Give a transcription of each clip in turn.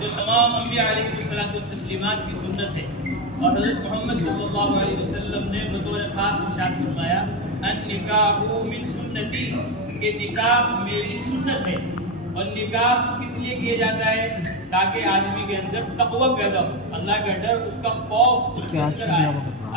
جو تمام انبیاء علیہ الصلوۃ والتسلیمات کی سنت ہے. اور حضرت محمد صلی اللہ علیہ وسلم نے بطور خاص ارشاد فرمایا النکاح من سنتی، کہ نکاح میری سنت ہے. اور نکاح کس لیے کیا جاتا ہے؟ تاکہ آدمی کے اندر تقوی پیدا ہو، اللہ کا ڈر، اس کا خوف اس کے اندر آئے.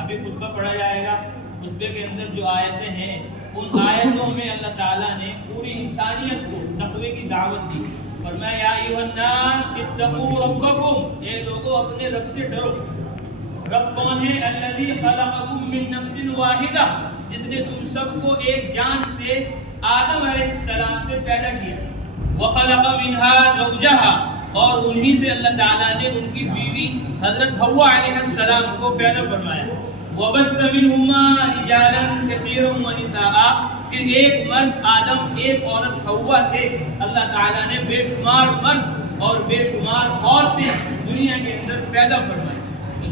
ابھی خطبہ پڑھا جائے گا، خطبے کے اندر جو آیتیں ہیں ان آیتوں میں اللہ تعالیٰ نے پوری انسانیت کو تقوی کی دعوت دی. فرمایا یا ایھا الناس اتقوا ربکم، اے لوگوں اپنے رب سے ڈرو. رب کون ہے؟ الذی خلقکم من نفس واحدہ، جس نے تم سب کو ایک جان سے آدم علیہ السلام سے پیدا کیا. وخلق منها زوجها، اور انہی سے اللہ تعالیٰ نے ان کی بیوی حضرت حوا علیہ السلام کو پیدا فرمایا. وبث منهما رجالا كثيرا ونساء، پھر ایک مرد آدم ایک عورت حوا سے اللہ تعالیٰ نے بے شمار مرد اور بے شمار عورتیں دنیا کے اندر پیدا فرمائی.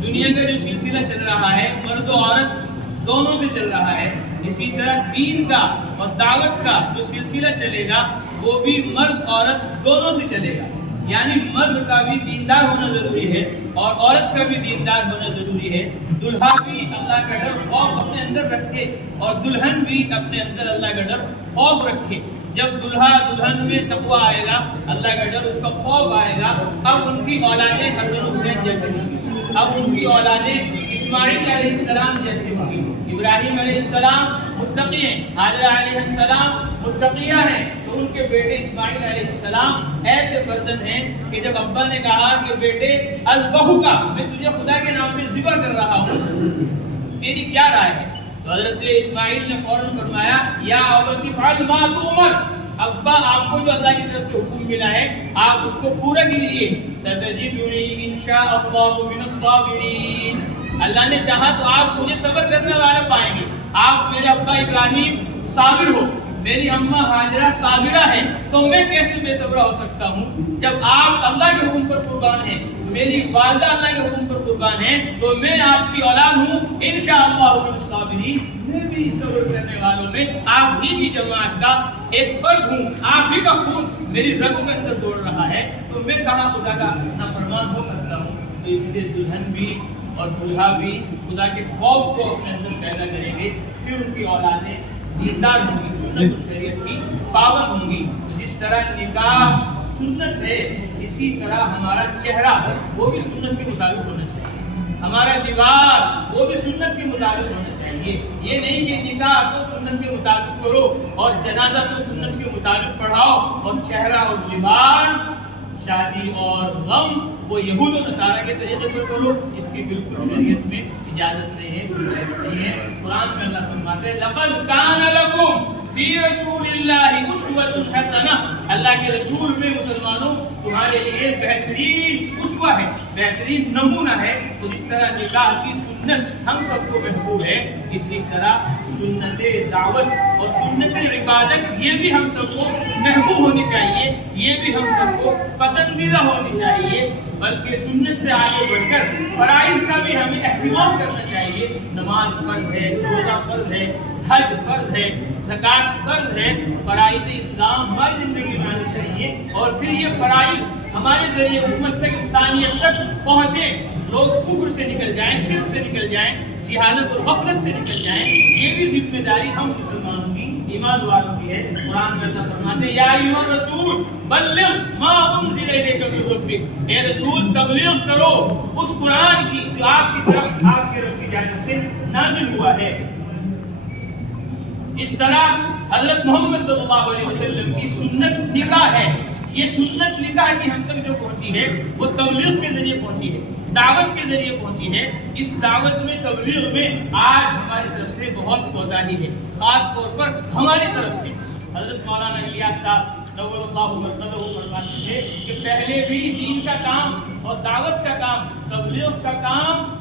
دنیا کا جو سلسلہ چل رہا ہے مرد و عورت دونوں سے چل رہا ہے، اسی طرح دین کا اور دعوت کا جو سلسلہ چلے گا وہ بھی مرد عورت دونوں سے چلے گا. یعنی مرد کا بھی دیندار ہونا ضروری ہے اور عورت کا بھی دیندار ہونا ضروری ہے. دلہا بھی اللہ کا ڈر خوف اپنے اندر رکھے اور دلہن بھی اپنے اندر اللہ کا ڈر خوف رکھے. جب دلہا دلہن میں تقوی آئے گا، اللہ کا ڈر، اس کا خوف آئے گا، اب ان کی اولادیں حسن حسین جیسے ہوں گی، اب ان کی اولادیں اسماعیل علیہ السلام جیسے ہوں گی. ابراہیم علیہ السلام متقی ہیں، حاجرہ علیہ السلام متقیہ ہیں، تو ان کے بیٹے اسماعیل علیہ السلام ایسے فرزند ہیں کہ جب ابا نے کہا کہ بیٹے اذبحک، میں تجھے خدا کے نام پہ ذبح کر رہا ہوں، میری کیا رائے ہے؟ تو حضرت اسماعیل نے فوراً فرمایا یا ابت افعل ما تؤمر، ابا آپ کو جو اللہ کی طرف سے حکم ملا ہے آپ اس کو پورا کیجیے. ستجدنی انشاء اللہ من الصابرین، اللہ نے چاہا تو آپ مجھے صبر کرنے والا پائیں گے. آپ میرے ابا ابراہیم صابر ہو، میری اماں ہاجرہ صابرہ ہیں، تو میں کیسے بے صبر ہو سکتا ہوں؟ جب آپ اللہ کے حکم پر قربان ہیں، میری والدہ اللہ کے حکم پر قربان ہیں، تو میں آپ کی اولاد ہوں انشاءاللہ من الصابرین، میں بھی صبر کرنے والوں میں آپ ہی کی جماعت کا ایک فرد ہوں. آپ ہی کا خون میری رگوں کے اندر دوڑ رہا ہے، تو میں کہاں خدا کا نافرمان ہو سکتا ہوں؟ تو اس لیے دلہن بھی اور دلہا بھی خدا کے خوف کو اپنے اندر پیدا کریں گے، پھر ان کی اولادیں دیندار ہوں گی، سنت و شریعت کی پابند ہوں گی. جس طرح نکاح سنت ہے، اسی طرح ہمارا چہرہ وہ بھی سنت کے مطابق ہونا چاہیے، ہمارا لباس وہ بھی سنت کے مطابق ہونا چاہیے. یہ نہیں کہ نکاح تو سنت کے مطابق کرو اور جنازہ تو سنت کے مطابق پڑھاؤ اور چہرہ اور لباس، شادی اور غم وہ یہود و نصارہ کے طریقے پر کرو. اس کی بالکل شریعت میں اجازت نہیں ہے، اجازت نہیں ہے. قرآن میں اللہ فرماتے ہیں لقد کان لکم فی رسول اللہ اسوۃ حسنہ، اللہ کے رسول میں مسلمانوں تمہارے لیے بہترین اسوہ ہے، بہترین نمونہ ہے. تو جس طرح نکاح کی سنت ہم سب کو محبوب ہے، اسی طرح سنت دعوت اور سنت عبادت یہ بھی ہم سب کو محبوب ہونی چاہیے، یہ بھی ہم سب کو پسندیدہ ہونی چاہیے. بلکہ سنت سے آگے بڑھ کر فرائض کا بھی ہمیں اہتمام کرنا چاہیے. نماز فرض ہے، روزہ فرض ہے، حج فرض ہے، زکوٰۃ فرض ہے. فرائض اسلام ہماری زندگی میں آنی چاہیے اور پھر یہ فرائض ہمارے ذریعے امت تک، انسانیت تک پہنچے، لوگ کفر سے نکل جائیں، شرک سے نکل جائیں، جہالت اور غفلت سے نکل جائیں. یہ بھی ذمہ داری ہم مسلمانوں کی، ایمان والوں کی ہے. قرآن میں اللہ فرماتے ہیں یا ایھا الرسول بلغ ما انزل الیک من ربک، اے رسول تبلیغ کرو اس قرآن کی جو آپ کی طرف آپ کے رب کی جانب سے نازل ہوا ہے. اس طرح حضرت محمد صلی اللہ علیہ وسلم کی سنت نکاح ہے. یہ سنت نکاح کی ہم تک جو پہنچی ہے وہ تبلیغ کے ذریعے پہنچی ہے، دعوت کے ذریعے پہنچی ہے. اس دعوت میں، تبلیغ میں آج ہماری طرف سے بہت کوتاہی ہے، خاص طور پر ہماری طرف سے. حضرت مولانا الیاس صاحب نور اللہ مرقدہ فرماتے تھے کہ پہلے بھی دین کا کام اور دعوت کا کام، تبلیغ کا کام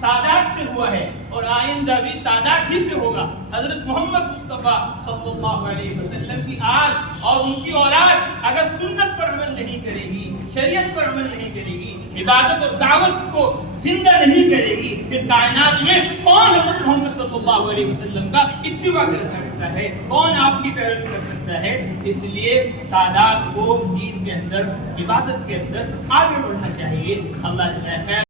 سادات سے ہوا ہے اور آئندہ بھی سادات ہی سے ہوگا. حضرت محمد مصطفیٰ صلی اللہ علیہ وسلم کی آج اور ان کی اولاد اگر سنت پر عمل نہیں کرے گی، شریعت پر عمل نہیں کرے گی، عبادت اور دعوت کو زندہ نہیں کرے گی، پھر کائنات میں کون حضرت محمد صلی اللہ علیہ وسلم کا اتباع کر سکتا ہے؟ سکتا ہے، کون آپ کی پیروی کر سکتا ہے؟ اس لیے سادات کو دین کے اندر، عبادت کے اندر آگے بڑھنا چاہیے۔ اللہ تعالیٰ خیر